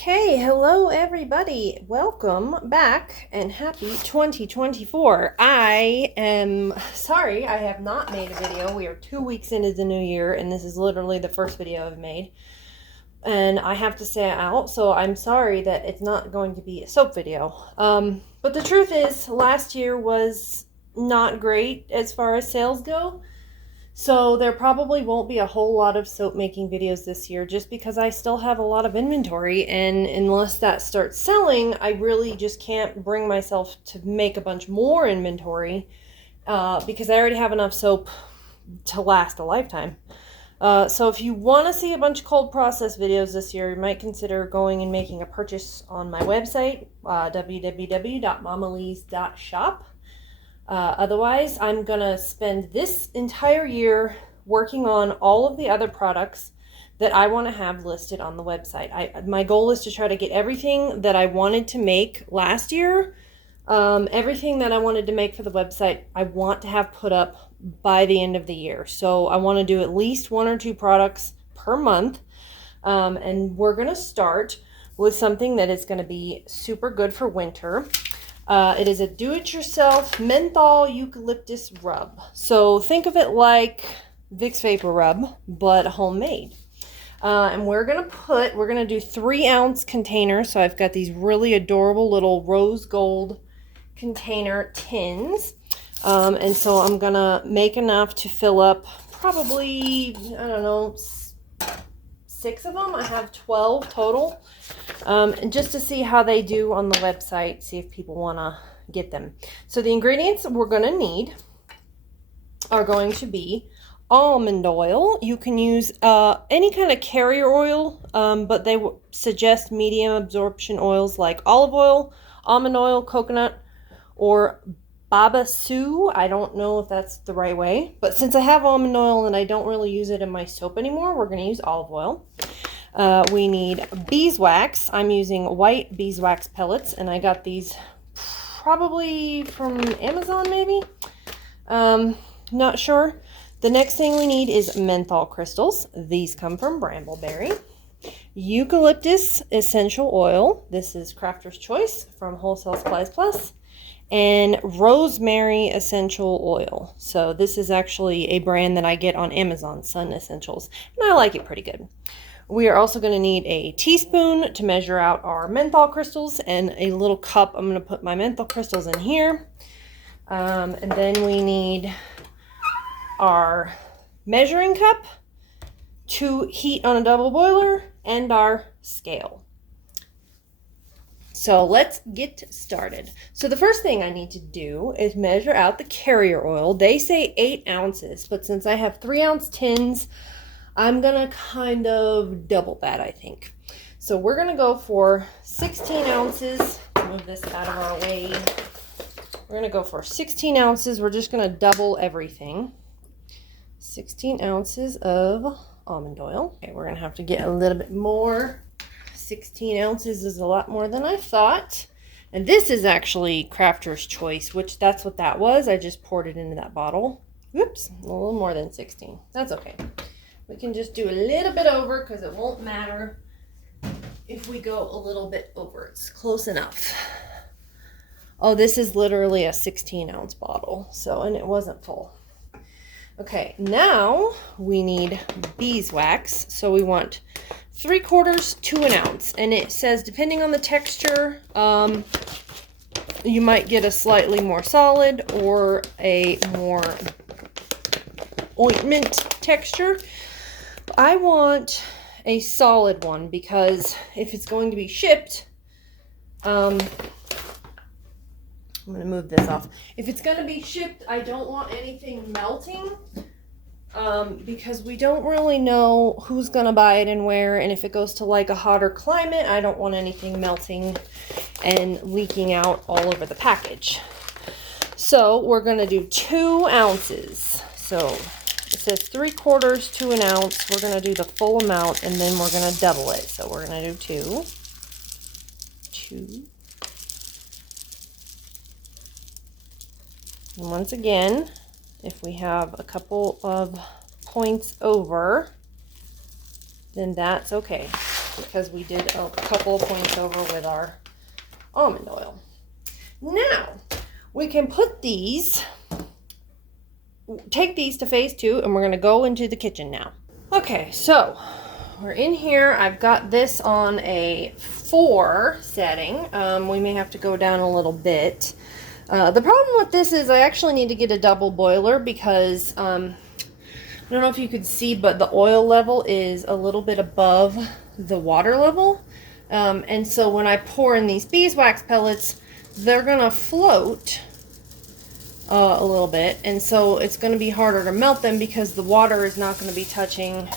Okay, hello everybody. Welcome back and happy 2024. I am sorry I have not made a video. We are 2 weeks into the new year and this is literally the first video I've made. And I have to say it out, so I'm sorry that it's not going to be a soap video. But the truth is, last year was not great as far as sales go. So there probably won't be a whole lot of soap making videos this year just because I still have a lot of inventory, and unless that starts selling, I really just can't bring myself to make a bunch more inventory because I already have enough soap to last a lifetime. So if you want to see a bunch of cold process videos this year, you might consider going and making a purchase on my website, www.mamalees.shop. Otherwise, I'm going to spend this entire year working on all of the other products that I want to have listed on the website. My goal is to try to get everything that I wanted to make last year, everything that I wanted to make for the website, I want to have put up by the end of the year. So I want to do at least 1 or 2 products per month, and we're going to start with something that is going to be super good for winter. It is a do-it-yourself menthol eucalyptus rub. So think of it like Vicks Vapor Rub, but homemade. And we're going to do 3-ounce containers. So I've got these really adorable little rose gold container tins. And so I'm going to make enough to fill up probably, I don't know, 6 of them. I have 12 total. And just to see how they do on the website, see if people want to get them. So the ingredients we're going to need are going to be almond oil. You can use any kind of carrier oil, but they suggest medium absorption oils like olive oil, almond oil, coconut, or babassu. I don't know if that's the right way, but since I have almond oil and I don't really use it in my soap anymore, we're going to use olive oil. We need beeswax. I'm using white beeswax pellets, and I got these probably from Amazon, maybe. Not sure. The next thing we need is menthol crystals. These come from Brambleberry. Eucalyptus essential oil. This is Crafter's Choice from Wholesale Supplies Plus. And rosemary essential oil. So this is actually a brand that I get on Amazon, Sun Essentials, and I like it pretty good. We are also going to need a teaspoon to measure out our menthol crystals and a little cup. I'm going to put my menthol crystals in here. And then we need our measuring cup to heat on a double boiler and our scale. So let's get started. So the first thing I need to do is measure out the carrier oil. They say 8 ounces, but since I have 3-ounce tins, I'm going to kind of double that, I think. So we're going to go for 16 ounces. Move this out of our way. We're going to go for 16 ounces. We're just going to double everything. 16 ounces of almond oil. Okay, we're going to have to get a little bit more. 16 ounces is a lot more than I thought. And this is actually Crafter's Choice, which that's what that was. I just poured it into that bottle. Whoops, a little more than 16. That's okay. We can just do a little bit over because it won't matter if we go a little bit over. It's close enough. Oh, this is literally a 16-ounce bottle. So, and it wasn't full. Okay, now we need beeswax. So we want 3/4 to 1 ounce. And it says depending on the texture, you might get a slightly more solid or a more ointment texture. I want a solid one because if it's going to be shipped, I'm going to move this off. If it's going to be shipped, I don't want anything melting because we don't really know who's going to buy it and where. And if it goes to like a hotter climate, I don't want anything melting and leaking out all over the package. So we're going to do 2 ounces. So it says 3/4 to 1 ounce. We're going to do the full amount and then we're going to double it. So we're going to do 2. And once again, if we have a couple of points over, then that's okay. because we did a couple of points over with our almond oil. Now, we can put these, take these to phase 2, and we're going to go into the kitchen now. Okay, so we're in here. I've got this on a 4 setting. We may have to go down a little bit. The problem with this is I actually need to get a double boiler because I don't know if you could see, but the oil level is a little bit above the water level. And so when I pour in these beeswax pellets, they're going to float a little bit. And so it's going to be harder to melt them because the water is not going to be touching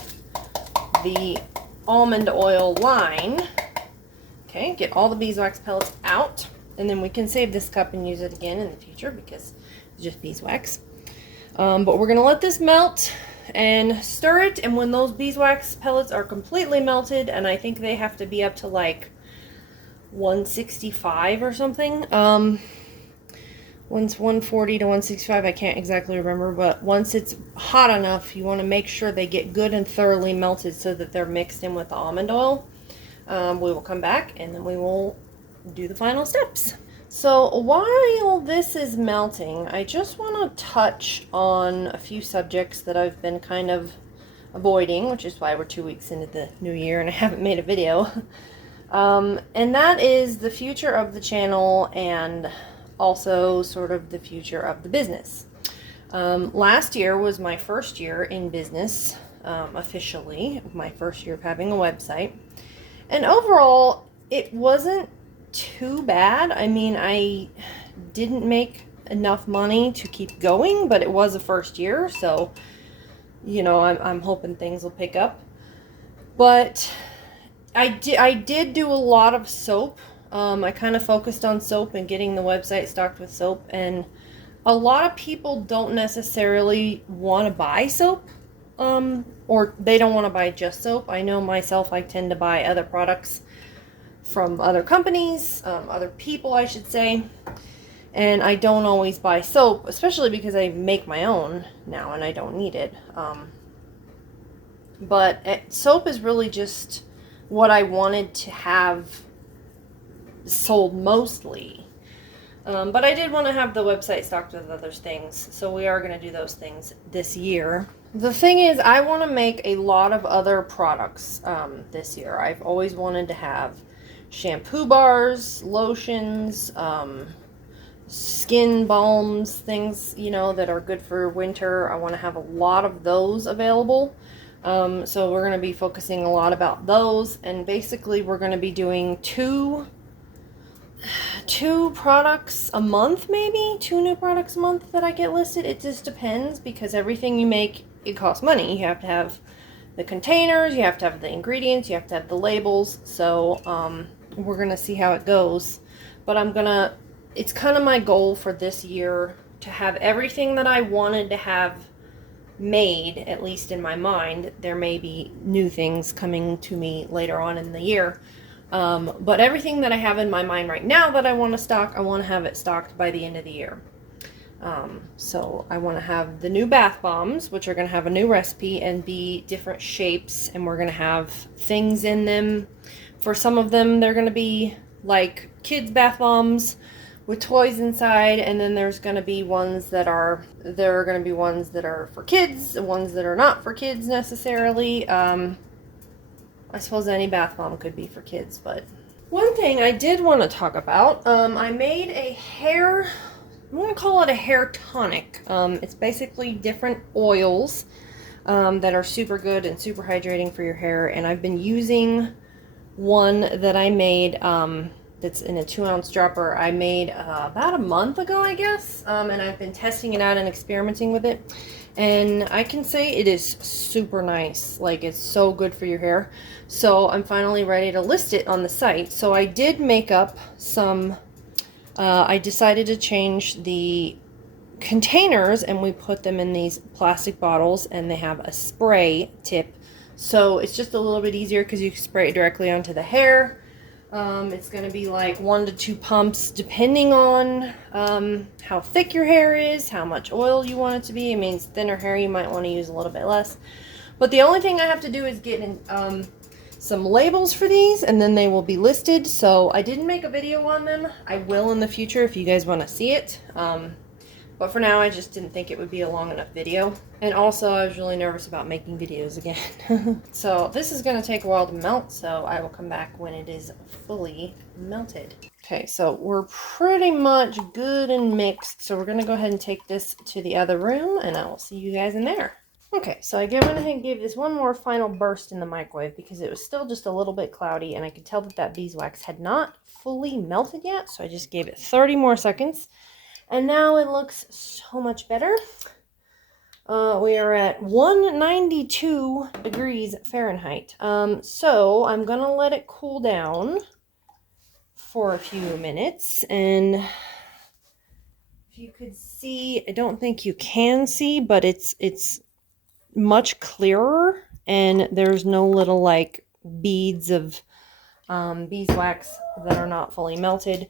the almond oil line. Okay, get all the beeswax pellets out. And then we can save this cup and use it again in the future because it's just beeswax. But we're going to let this melt and stir it, and when those beeswax pellets are completely melted, and I think they have to be up to like 165 or something, once 140 to 165, I can't exactly remember, but once it's hot enough, you want to make sure they get good and thoroughly melted so that they're mixed in with the almond oil. We will come back and then we will do the final steps. So while this is melting, I just want to touch on a few subjects that I've been kind of avoiding, which is why we're 2 weeks into the new year and I haven't made a video. And that is the future of the channel and also sort of the future of the business. Last year was my first year in business, officially, my first year of having a website. And overall, it wasn't too bad. I mean, I didn't make enough money to keep going, but it was a first year, so you know, I'm hoping things will pick up. But I did do a lot of soap. I kind of focused on soap and getting the website stocked with soap, and a lot of people don't necessarily want to buy soap, or they don't want to buy just soap. I know myself, I tend to buy other products from other companies, other people I should say, and I don't always buy soap, especially because I make my own now and I don't need it. But soap is really just what I wanted to have sold mostly. But I did want to have the website stocked with other things, so we are going to do those things this year. The thing is, I want to make a lot of other products this year. I've always wanted to have shampoo bars, lotions, skin balms, things, you know, that are good for winter. I want to have a lot of those available. So we're going to be focusing a lot about those, and basically we're going to be doing two products a month, maybe 2 new products a month that I get listed. It just depends, because everything you make, it costs money. You have to have the containers, you have to have the ingredients, you have to have the labels. So we're gonna see how it goes, but it's kind of my goal for this year to have everything that I wanted to have made, at least in my mind. There may be new things coming to me later on in the year, but everything that I have in my mind right now that I want to stock, I want to have it stocked by the end of the year. So I want to have the new bath bombs, which are going to have a new recipe and be different shapes, and we're going to have things in them. For some of them, they're going to be like kids bath bombs with toys inside, and then there's going to be ones that are for kids, and ones that are not for kids necessarily. I suppose any bath bomb could be for kids, but one thing I did want to talk about, I made a hair, I'm going to call it a hair tonic. It's basically different oils that are super good and super hydrating for your hair, and I've been using one that I made that's in a 2-ounce dropper. I made about a month ago, I guess, and I've been testing it out and experimenting with it, and I can say it is super nice. Like, it's so good for your hair. So I'm finally ready to list it on the site. So I did make up some, I decided to change the containers, and we put them in these plastic bottles, and they have a spray tip. So it's just a little bit easier because you can spray it directly onto the hair. It's going to be like 1 to 2 pumps depending on how thick your hair is, how much oil you want it to be. I mean, it's thinner hair, you might want to use a little bit less. But the only thing I have to do is get some labels for these, and then they will be listed. So I didn't make a video on them. I will in the future if you guys want to see it. But for now, I just didn't think it would be a long enough video. And also, I was really nervous about making videos again. So this is going to take a while to melt, so I will come back when it is fully melted. Okay, so we're pretty much good and mixed. So we're going to go ahead and take this to the other room, and I will see you guys in there. Okay, so I went ahead and gave this one more final burst in the microwave because it was still just a little bit cloudy, and I could tell that beeswax had not fully melted yet. So I just gave it 30 more seconds. And now it looks so much better. We are at 192 degrees Fahrenheit. So I'm going to let it cool down for a few minutes. And if you could see, I don't think you can see, but it's much clearer. And there's no little like beads of beeswax that are not fully melted.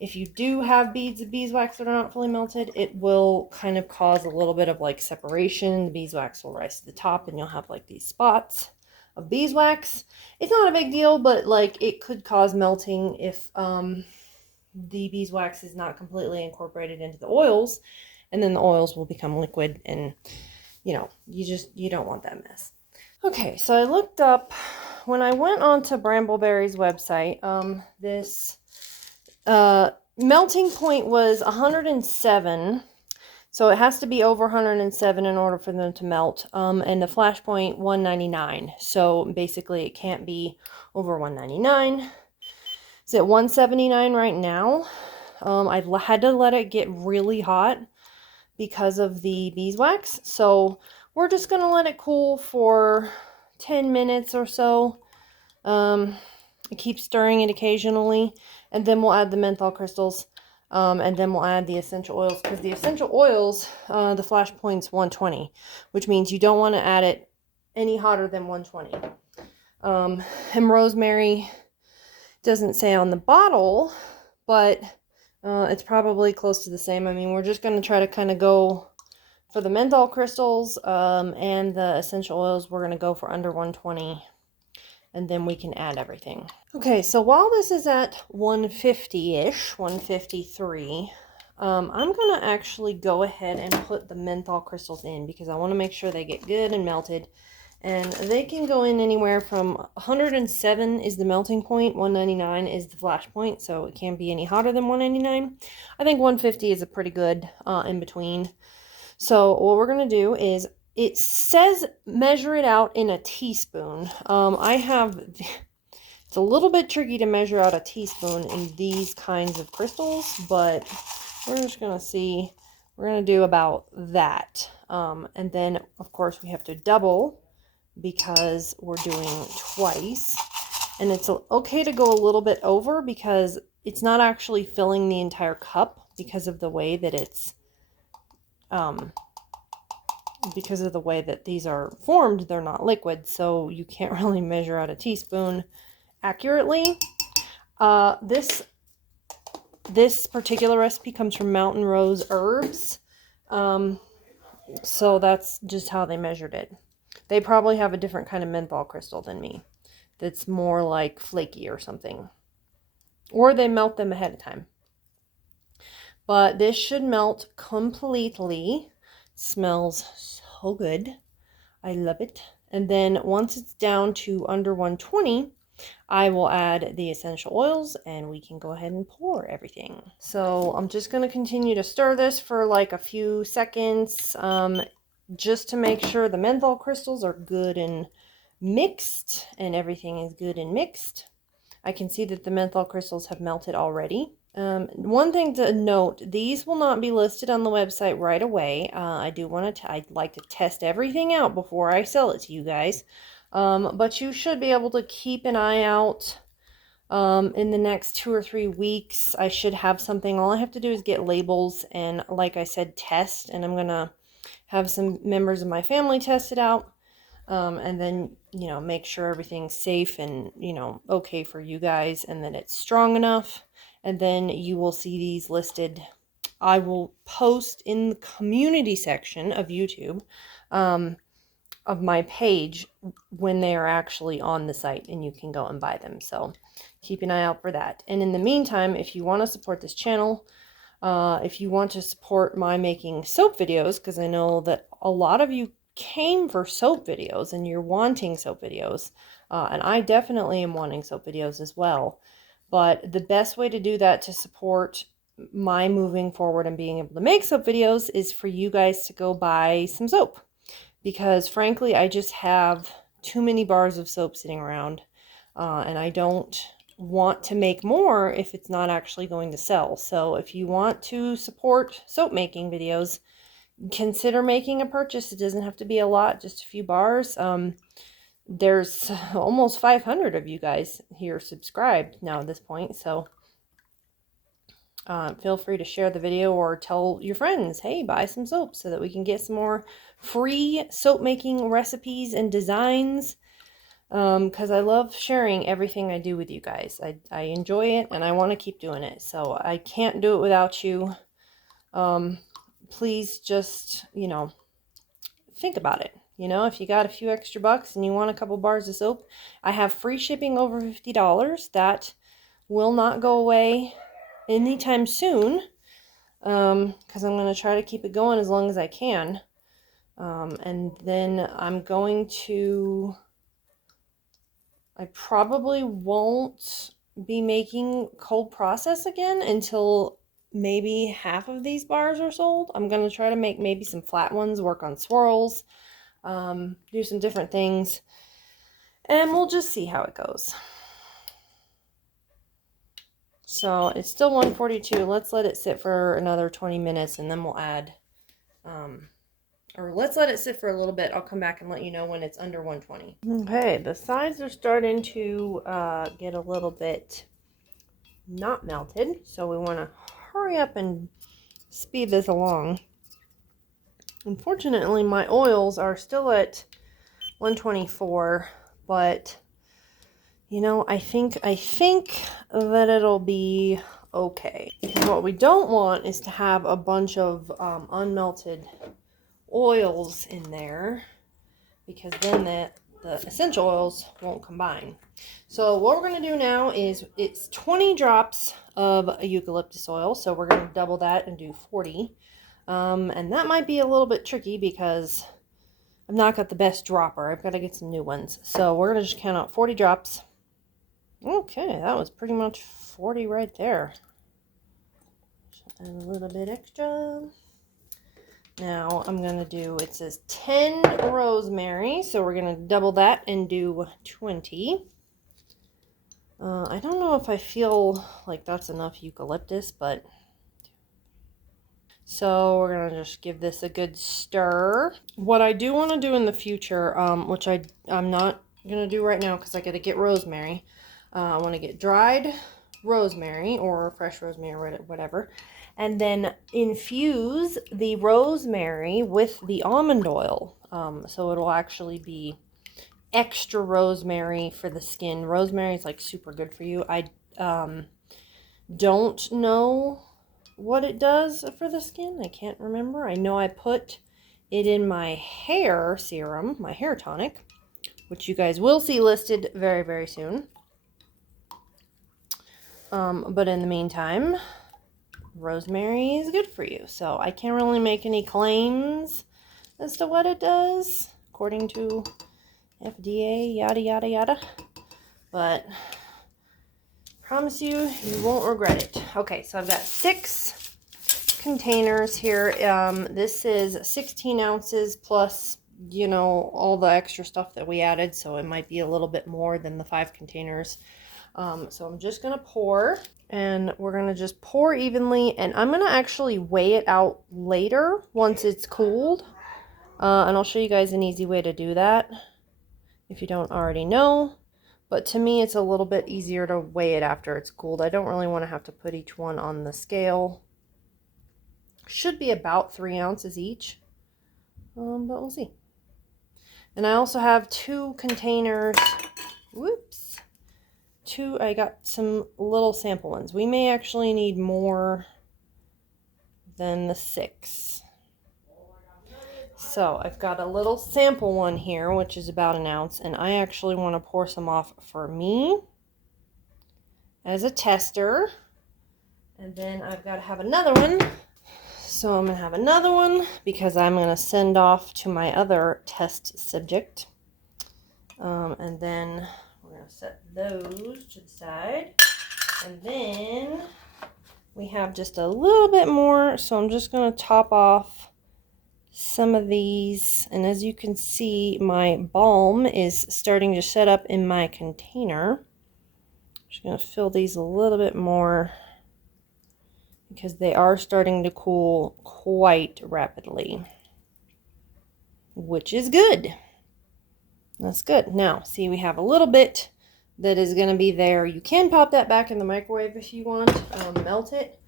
If you do have beads of beeswax that are not fully melted, it will kind of cause a little bit of like separation. The beeswax will rise to the top and you'll have like these spots of beeswax. It's not a big deal, but like it could cause melting if the beeswax is not completely incorporated into the oils, and then the oils will become liquid, and you know, you don't want that mess. Okay, so I looked up when I went onto Brambleberry's website, this melting point was 107, so it has to be over 107 in order for them to melt, and the flash point 199, so basically it can't be over 199. It's at 179 right now. I had to let it get really hot because of the beeswax, so we're just going to let it cool for 10 minutes or so. I keep stirring it occasionally, and then we'll add the menthol crystals, and then we'll add the essential oils, because the essential oils, the flash point's 120, which means you don't want to add it any hotter than 120. And rosemary doesn't say on the bottle, but it's probably close to the same. I mean, we're just going to try to kind of go for the menthol crystals, and the essential oils, we're going to go for under 120. And then we can add everything. Okay, so while this is at 150-ish, 153, I'm going to actually go ahead and put the menthol crystals in because I want to make sure they get good and melted. And they can go in anywhere from 107 is the melting point, 199 is the flash point, so it can't be any hotter than 199. I think 150 is a pretty good in between. So what we're going to do is, it says measure it out in a teaspoon. It's a little bit tricky to measure out a teaspoon in these kinds of crystals, but we're just going to see, we're going to do about that. And then, of course, we have to double because we're doing twice. And it's okay to go a little bit over because it's not actually filling the entire cup because of the way that it's... because of the way that these are formed, they're not liquid, so you can't really measure out a teaspoon accurately. This particular recipe comes from Mountain Rose Herbs, so that's just how they measured it. They probably have a different kind of menthol crystal than me that's more like flaky or something, or they melt them ahead of time. But this should melt completely. Smells so good. I love it. And then once it's down to under 120, I will add the essential oils and we can go ahead and pour everything. So I'm just going to continue to stir this for like a few seconds, just to make sure the menthol crystals are good and mixed and everything is good and mixed. I can see that the menthol crystals have melted already. One thing to note, these will not be listed on the website right away. I'd like to test everything out before I sell it to you guys. But you should be able to keep an eye out in the next 2 or 3 weeks. I should have something. All I have to do is get labels and, like I said, test. And I'm going to have some members of my family test it out. And then, you know, make sure everything's safe and, you know, okay for you guys and that it's strong enough. And then you will see these listed. I will post in the community section of YouTube of my page when they are actually on the site and you can go and buy them. So keep an eye out for that. And in the meantime, if you want to support this channel, if you want to support my making soap videos, because I know that a lot of you came for soap videos and you're wanting soap videos, and I definitely am wanting soap videos as well. But the best way to do that to support my moving forward and being able to make soap videos is for you guys to go buy some soap. Because frankly, I just have too many bars of soap sitting around, and I don't want to make more if it's not actually going to sell. So if you want to support soap making videos, consider making a purchase. It doesn't have to be a lot, just a few bars. There's almost 500 of you guys here subscribed now at this point, so feel free to share the video or tell your friends, hey, buy some soap, so that we can get some more free soap making recipes and designs, because I love sharing everything I do with you guys. I enjoy it and I want to keep doing it, so I can't do it without you. Please just, think about it. If you got a few extra bucks and you want a couple bars of soap, I have free shipping over $50. That will not go away anytime soon, because I'm going to try to keep it going as long as I can. And then I probably won't be making cold process again until maybe half of these bars are sold. I'm going to try to make maybe some flat ones, work on swirls, do some different things, and we'll just see how it goes. So it's still 1:42. Let's let it sit for another 20 minutes and then we'll add, or let's let it sit for a little bit. I'll come back and let you know when it's under 120. Okay, the sides are starting to get a little bit not melted, so we want to hurry up and speed this along. Unfortunately, my oils are still at 124, but I think that it'll be okay. Because what we don't want is to have a bunch of unmelted oils in there, because then the essential oils won't combine. So what we're going to do now is, it's 20 drops of eucalyptus oil, so we're going to double that and do 40. And that might be a little bit tricky because I've not got the best dropper. I've got to get some new ones. So we're going to just count out 40 drops. Okay, that was pretty much 40 right there. Add a little bit extra. Now I'm going to do, it says 10 rosemary, so we're going to double that and do 20. I don't know if I feel like that's enough eucalyptus, but so we're going to just give this a good stir. What I do want to do in the future, which I'm not going to do right now because I got to get rosemary. I want to get dried rosemary or fresh rosemary or whatever, and then infuse the rosemary with the almond oil. So it'll actually be extra rosemary for the skin. Rosemary is like super good for you. I don't know what it does for the skin. I can't remember. I know I put it in my hair serum, my hair tonic, which you guys will see listed very, very soon. But in the meantime, rosemary is good for you. So I can't really make any claims as to what it does, according to FDA, yada, yada, yada. But promise you, you won't regret it. Okay, so I've got 6 containers here. This is 16 ounces plus, all the extra stuff that we added. So it might be a little bit more than the 5 containers. So I'm just going to pour, and we're going to just pour evenly, and I'm going to actually weigh it out later once it's cooled, and I'll show you guys an easy way to do that if you don't already know, but to me it's a little bit easier to weigh it after it's cooled. I don't really want to have to put each one on the scale. Should be about 3 ounces each, but we'll see. And I also have 2 containers, I got some little sample ones. We may actually need more than the 6. So I've got a little sample one here, which is about an ounce, and I actually want to pour some off for me as a tester. And then I've got to have another one. So I'm going to have another one because I'm going to send off to my other test subject. And then we're going to set those to the side. And then we have just a little bit more, so I'm just going to top off some of these. And as you can see, my balm is starting to set up in my container. I'm just going to fill these a little bit more because they are starting to cool quite rapidly, which is good. That's good. Now, see, we have a little bit that is going to be there. You can pop that back in the microwave if you want, melt it,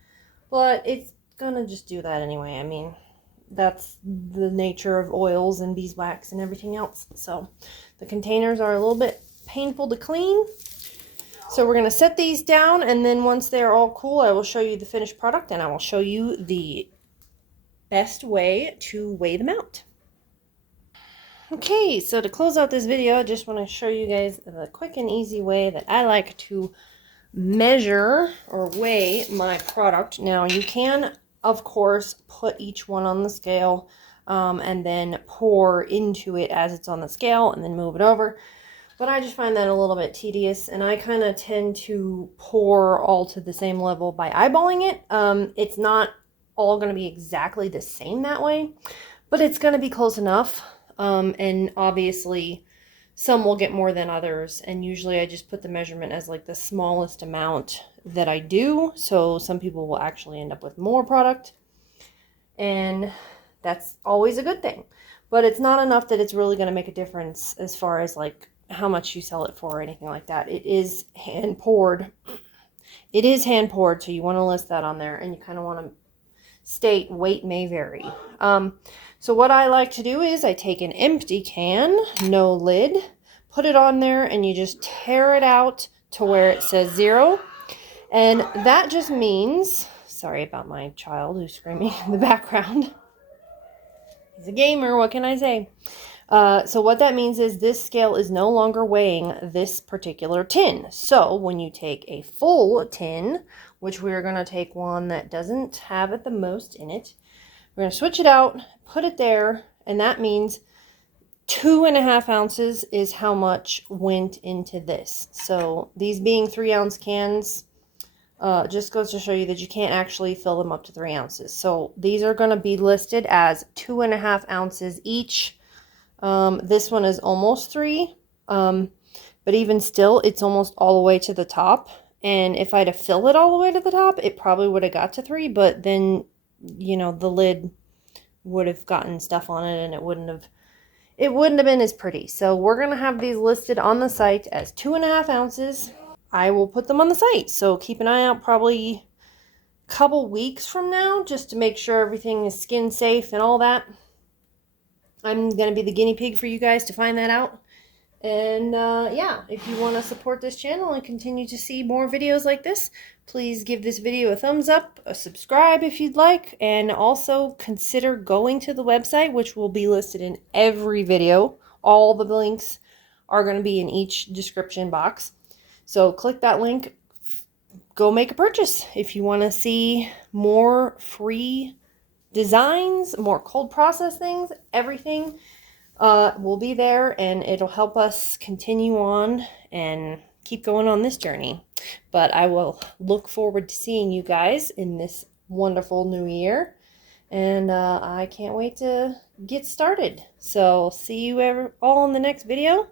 but it's going to just do that anyway. I mean, that's the nature of oils and beeswax and everything else. So the containers are a little bit painful to clean. So we're going to set these down, and then once they're all cool, I will show you the finished product, and I will show you the best way to weigh them out. Okay, so to close out this video, I just want to show you guys the quick and easy way that I like to measure or weigh my product. Now, you can, of course, put each one on the scale and then pour into it as it's on the scale and then move it over. But I just find that a little bit tedious, and I kind of tend to pour all to the same level by eyeballing it. It's not all going to be exactly the same that way, but it's going to be close enough. And obviously some will get more than others, and usually I just put the measurement as like the smallest amount that I do. So some people will actually end up with more product, and that's always a good thing, but it's not enough that it's really going to make a difference as far as like how much you sell it for or anything like that. It is hand poured. It is hand poured, so you want to list that on there, and you kind of want to state weight may vary. So what I like to do is I take an empty can, no lid, put it on there, and you just tear it out to where it says 0. And that just means, sorry about my child who's screaming in the background. He's a gamer, what can I say? So what that means is this scale is no longer weighing this particular tin. So when you take a full tin, which we're going to take one that doesn't have at the most in it, we're going to switch it out, put it there, and that means 2.5 ounces is how much went into this. So these being 3-ounce cans, just goes to show you that you can't actually fill them up to 3 ounces. So these are going to be listed as 2.5 ounces each. This one is almost 3, but even still, it's almost all the way to the top. And if I'd have filled it all the way to the top, it probably would have got to 3, but then, you know, the lid would have gotten stuff on it, and it wouldn't have been as pretty. So we're going to have these listed on the site as 2.5 ounces. I will put them on the site, so keep an eye out probably a couple weeks from now, just to make sure everything is skin safe and all that. I'm going to be the guinea pig for you guys to find that out. And yeah, if you want to support this channel and continue to see more videos like this, please give this video a thumbs up, a subscribe if you'd like, and also consider going to the website, which will be listed in every video. All the links are going to be in each description box. So click that link, go make a purchase. If you want to see more free designs, more cold process things, everything will be there, and it'll help us continue on and keep going on this journey. But I will look forward to seeing you guys in this wonderful new year, and I can't wait to get started. So see you all in the next video,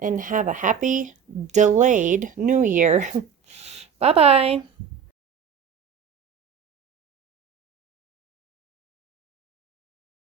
and have a happy delayed new year. Bye bye.